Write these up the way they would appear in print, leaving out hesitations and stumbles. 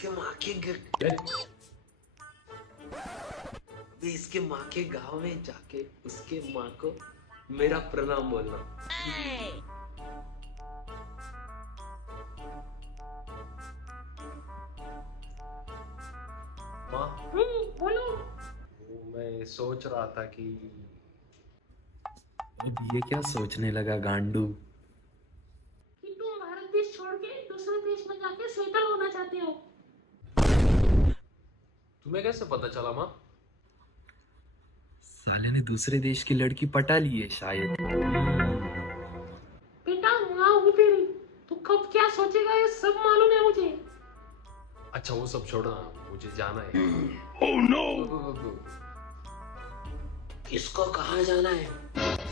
इसके माँ के अबे इसके माँ के गांव में जाके उसके माँ को मेरा प्रणाम बोलना। माँ, बोलो। मैं सोच रहा था कि अब ये क्या सोचने लगा गांडू? कि तुम भारत देश छोड़ के दूसरे देश में जाके सेटल होना चाहते हो। तुम्हें कैसे पता चला माँ? साले ने दूसरे देश की लड़की पटा ली है शायद। बेटा माँ हूँ तेरी, तू कब क्या सोचेगा ये सब मालूम है मुझे। अच्छा वो सब छोड़ो ना, मुझे जाना है। किसको कहाँ जाना है?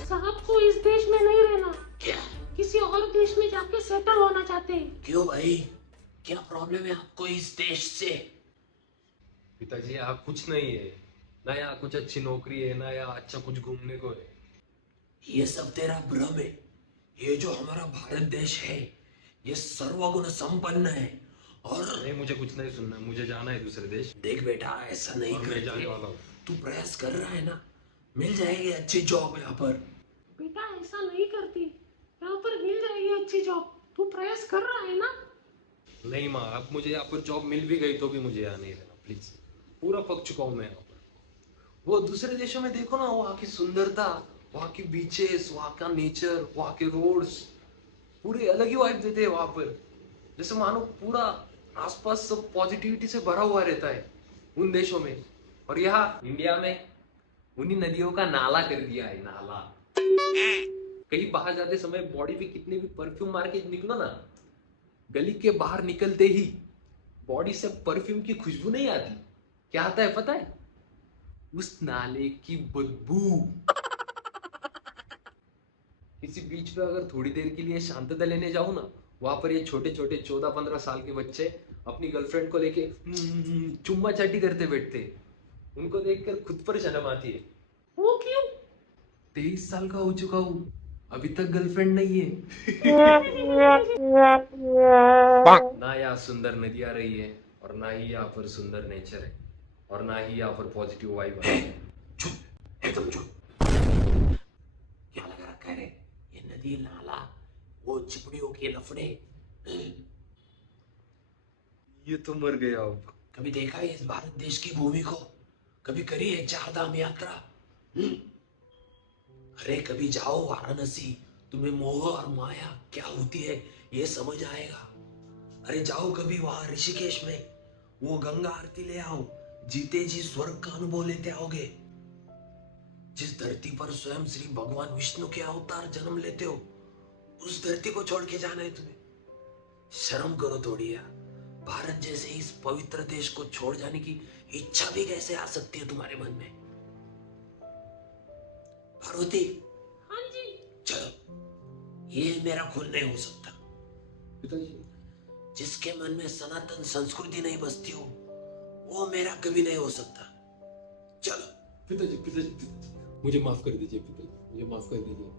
साहब को इस देश में नहीं रहना, क्या? किसी और देश में जाके सेटल होना चाहते हैं। क्यों भाई, क्या प्रॉब्लम है आपको इस देश से? पिताजी यहाँ कुछ नहीं है, ना यहाँ कुछ अच्छी नौकरी है, ना यहाँ अच्छा कुछ घूमने को है। ये सब तेरा भ्रम है। ये जो हमारा भारत देश है ये सर्वगुण संपन्न है। और नहीं, मुझे कुछ नहीं सुनना, मुझे जाना है दूसरे देश। देख बेटा, ऐसा नहीं और मैं जाने वाला हूँ। तू प्रयास कर रहा है ना, मिल जाएगी अच्छी जॉब यहाँ पर। बेटा ऐसा नहीं करती, यहाँ पर मिल जाएगी अच्छी जॉब, तू प्रयास कर रहा है ना। नहीं माँ, अब मुझे यहाँ पर जॉब मिल भी गई तो भी मुझे यहाँ नहीं रहना, प्लीज। पूरा पक चुका हूँ मैं यहाँ पर। वो दूसरे देशों में देखो ना, वहाँ की सुंदरता, वहाँ की बीचेस, वहाँ का नेचर, वहाँ के रोड्स पूरे अलग ही वाइब देते हैं वहाँ पर। जैसे मानो पूरा आसपास सब पॉजिटिविटी से भरा हुआ रहता है उन देशों में। और यहाँ इंडिया में उन्हीं नदियों का नाला कर दिया है, नाला। कहीं बाहर जाते समय बॉडी पे कितने भी परफ्यूम मार के निकलो ना, गली के बाहर निकलते ही बॉडी से परफ्यूम की खुशबू नहीं आती। क्या आता है पता है? उस नाले की बदबू। किसी बीच पे अगर थोड़ी देर के लिए शांतता लेने जाऊं ना, वहां पर ये छोटे छोटे 14-15 साल के बच्चे अपनी गर्लफ्रेंड को लेके चुम्मा चाटी करते बैठते। उनको देखकर खुद पर शर्म आती है। वो क्यों? 23 साल का हो चुका हूँ, अभी तक गर्लफ्रेंड नहीं है। ना यहाँ सुंदर नदी आ रही है, और ना ही यहाँ पर सुंदर नेचर है, और ना ही यहाँ पर पॉजिटिव वाइब है। चुप, एकदम चुप। क्या लगा रखा है? ये नदी, नाला, वो चिपड़ियों के लफड़े। ये तो मर गया अब। कभी देखा है इस भारत देश की भूमि को? कभी करी है 4 धाम यात्रा? अरे कभी जाओ वाराणसी, तुम्हें मोह और माया क्या होती है ये समझ आएगा। अरे जाओ कभी वहां ऋषिकेश में, वो गंगा आरती ले आओ, जीते जी स्वर्ग का अनुभव लेते आओगे। जिस धरती पर स्वयं श्री भगवान विष्णु के अवतार जन्म लेते हो, उस धरती को छोड़ के जाना है तुम्हें? शर्म करो थोड़ी यार। भारत जैसे इस पवित्र देश को छोड़ जाने की इच्छा भी कैसे आ सकती है तुम्हारे मन में? पार्वती, हाँ जी। चलो, ये मेरा खून नहीं हो सकता। पिताजी, जिसके मन में सनातन संस्कृति नहीं बसती हो, वो मेरा कभी नहीं हो सकता। चलो। पिताजी पिताजी पिताजी, मुझे माफ कर दीजिए पिताजी, मुझे माफ कर दीजिए।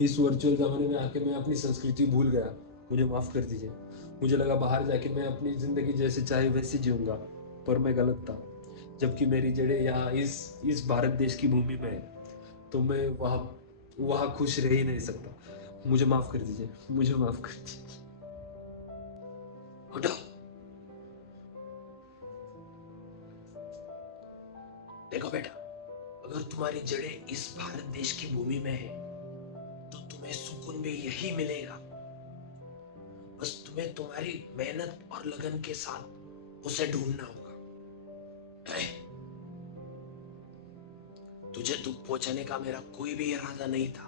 इस वर्चुअल जमाने में आके मैं अपनी संस्कृति भूल गया, मुझे माफ कर दीजिए। मुझे लगा बाहर जाके मैं अपनी जिंदगी जैसे चाहे वैसे जीऊंगा, पर मैं गलत था। जबकि मेरी जड़ें यहाँ इस भारत देश की भूमि में है, तो मैं वहाँ खुश रह ही नहीं सकता। मुझे माफ कर दीजिए, मुझे माफ कर दीजिए। उठो। देखो बेटा, अगर तुम्हारी जड़ें इस भारत देश की भूमि में है तो तुम्हें सुकून भी यही मिलेगा। बस तुम्हें तुम्हारी मेहनत और लगन के साथ उसे ढूंढना होगा। अरे, तुझे दुख पहुंचाने का मेरा कोई भी इरादा नहीं था,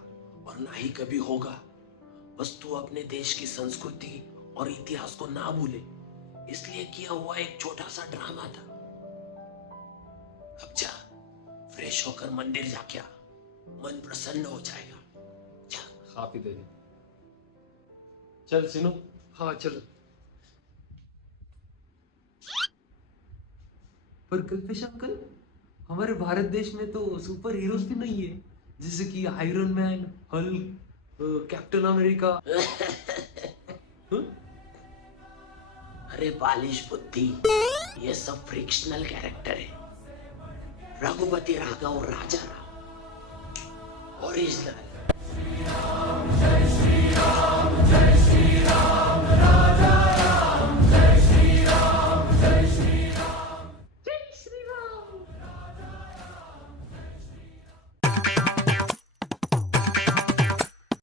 और ना ही कभी होगा। बस तू अपने देश की संस्कृति और इतिहास को ना भूले, इसलिए किया हुआ एक छोटा सा ड्रामा था। अब जा, फ्रेश होकर मंदिर जा, क्या मन प्रसन्न हो जाएगा। जा। हाँ पिताजी। चल सिनो। हाँ चल। पर कल्पेश अंकल, हमारे भारत देश में तो सुपर हीरोज भी नहीं है, जैसे कि iron man, Hulk, captain America. अरे बालिश बुद्धि, ये सब फ्रिक्शनल कैरेक्टर है। रघुपति राघव राजा राव ओरिजिनल